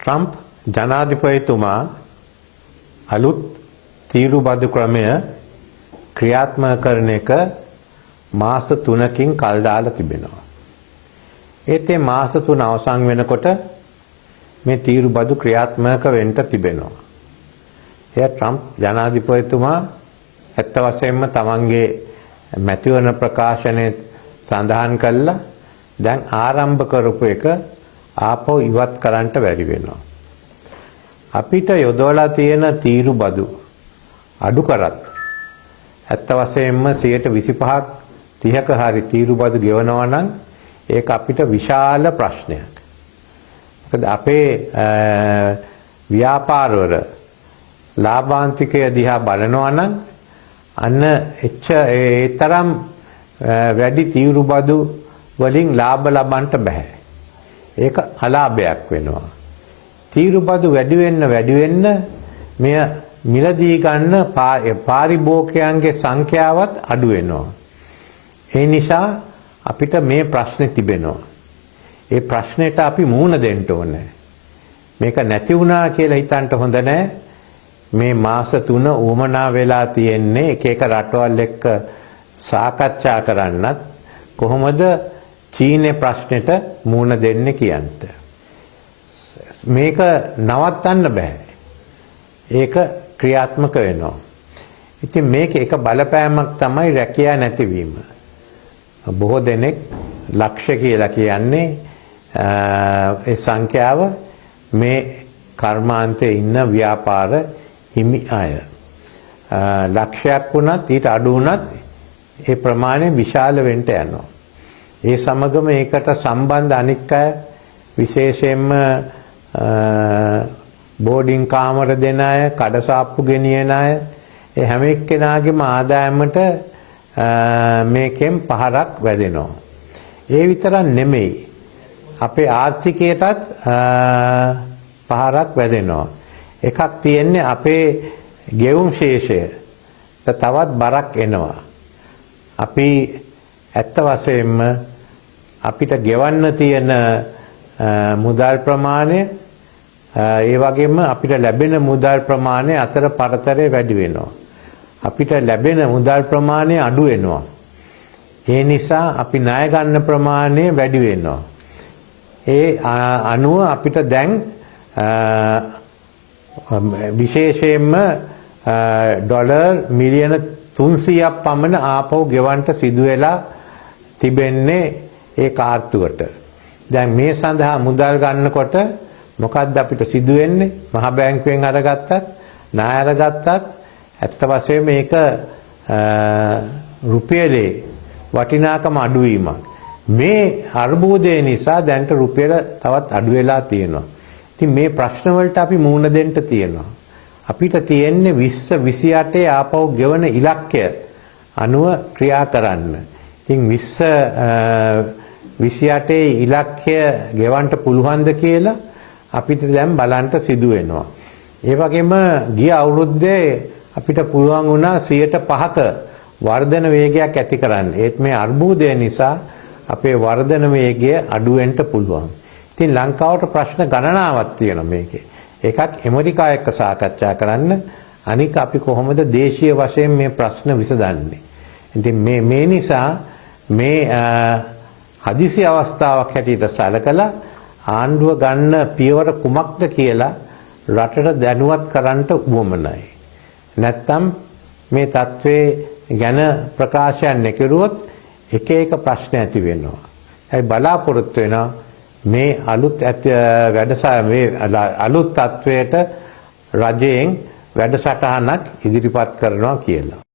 Trump ජනාධිපතිතුමා අලුත් තීරු බදු ක්‍රමය ක්‍රියාත්මක කරන එක මාස 3කින් කල් දාලා තිබෙනවා. ඒත් මේ මාස 3 අවසන් වෙනකොට මේ තීරු බදු ක්‍රියාත්මක වෙන්න තිබෙනවා. එය ට්‍රම්ප් ජනාධිපතිතුමා ඇත්ත වශයෙන්ම තමන්ගේ මැතිවරණ ප්‍රකාශනයේ සඳහන් කළා දැන් ආරම්භ කරපු එක ආපහු ඉවත් කරන්නට බැරි වෙනවා. අපිට යොදවලා තියෙන තීරු බදු අඩු කරත් ඇත්ත වශයෙන්ම 25ක් 30ක හරි තීරු බදු ගෙවනවා නම් ඒක අපිට විශාල ප්‍රශ්නයක්. මොකද අපේ ව්‍යාපාරවල ලාභාන්තිකය දිහා බලනවා නම් අන්න ඒ තරම් වැඩි තීරු බදු වලින් ලාභ ලබන්න බෑ. ඒක අලාභයක් වෙනවා. තීරු බදු වැඩි වෙන්න මෙය මිලදී ගන්න පාරිභෝගිකයන්ගේ සංඛ්‍යාවත් අඩු වෙනවා. ඒ නිසා අපිට මේ ප්‍රශ්නේ තිබෙනවා. ඒ ප්‍රශ්නෙට අපි මුහුණ දෙන්න ඕනේ. මේක නැති වුණා කියලා හිතන්න හොඳ නැහැ. මේ මාස 3 උවමනා වෙලා තියෙන්නේ එක එක රටවල් එක්ක සාකච්ඡා කරන්නත් කොහොමද චීනේ ප්‍රශ්නෙට මුහුණ දෙන්නේ කියන්ට. මේක නවත්තන්න බෑ. ඒක ක්‍රියාත්මක වෙනවා. ඉතින් මේක එක බලපෑමක් තමයි රැකියා නැතිවීම. බොහෝ දෙනෙක් ලක්ෂ කියලා කියන්නේ ඒ සංඛ්‍යාව මේ කර්මාන්තයේ ඉන්න ව්‍යාපාර හිමි අය. ලක්ෂයක් වුණත් ඊට අඩු වුණත් ඒ ප්‍රමාණය විශාල වෙන්න යනවා. ඒ සමගම ඒකට සම්බන්ධ අනික් අය විශේෂයෙන්ම බෝඩින් කාමර දෙන අය, කඩසාප්පු ගෙනියන අය, ඒ හැම එක්කෙනාගේම ආදායමට මේකෙන් පහරක් වැදෙනවා. ඒ විතරක් නෙමෙයි. අපේ ආර්ථිකයටත් පහරක් වැදෙනවා. එකක් තියෙන්නේ අපේ ගෙවුම් ශේෂය. තවත් බරක් එනවා. අපි ඇත්ත වශයෙන්ම අපිට ගෙවන්න තියෙන මුදල් ප්‍රමාණය ඒ වගේම අපිට ලැබෙන මුදල් ප්‍රමාණය අතර පරතරය වැඩි වෙනවා. අපිට ලැබෙන මුදල් ප්‍රමාණය අඩු වෙනවා. ඒ නිසා අපි ණය ගන්න ප්‍රමාණය වැඩි වෙනවා. ඒ අනුව අපිට දැන් විශේෂයෙන්ම ඩොලර් මිලියන 300ක් පමණ ආපහු ගෙවන්න සිදු වෙලා තිබෙන්නේ ඒ කාර්තුවට. දැන් මේ සඳහා මුදල් ගන්නකොට මොකද්ද අපිට සිදු වෙන්නේ? මහ බැංකුවෙන් අරගත්තත්, ණය අරගත්තත් ඇත්ත වශයෙන්ම මේක රුපියලේ වටිනාකම අඩුවීමක්. මේ අර්බුදය නිසා දැන්ට රුපියල තවත් අඩු වෙලා තියෙනවා. ඉතින් මේ ප්‍රශ්න වලට අපි මුහුණ දෙන්න තියෙනවා. අපිට තියෙන්නේ 20 28 ආපහු ගෙවන ඉලක්කය අනුව ක්‍රියා කරන්න. ඉතින් 20 28 ඉලක්කය ගෙවන්න පුළුවන්ද කියලා අපිට දැන් බලන්න සිදු වෙනවා. ඒ වගේම ගිය අවුරුද්දේ අපිට පුළුවන් වුණා 5% වර්ධන වේගයක් ඇති කරන්න. ඒත් මේ අර්බුදය නිසා අපේ වර්ධන වේගය අඩු වෙන්න පුළුවන්. ඉතින් ලංකාවට ප්‍රශ්න ගණනාවක් තියෙනවා මේකේ. එකක් ඇමරිකාව එක්ක සාකච්ඡා කරන්න. අනික අපි කොහොමද දේශීය වශයෙන් මේ ප්‍රශ්න විසඳන්නේ. ඉතින් මේ නිසා මේ හදිසි අවස්ථාවක් හැටියට සැලකලා ආණ්ඩුව ගන්න පියවර කුමක්ද කියලා රටට දැනුවත් කරන්න උවමනයි. නැත්තම් මේ තත්ත්වයේ ගැන ප්‍රකාශයක් නැකිරුවොත් එක එක ප්‍රශ්න ඇති වෙනවා. ඒ බලාපොරොත්තු වෙනවා මේ අලුත් තත්ත්වයට රජයෙන් වැඩසටහනක් ඉදිරිපත් කරනවා කියලා.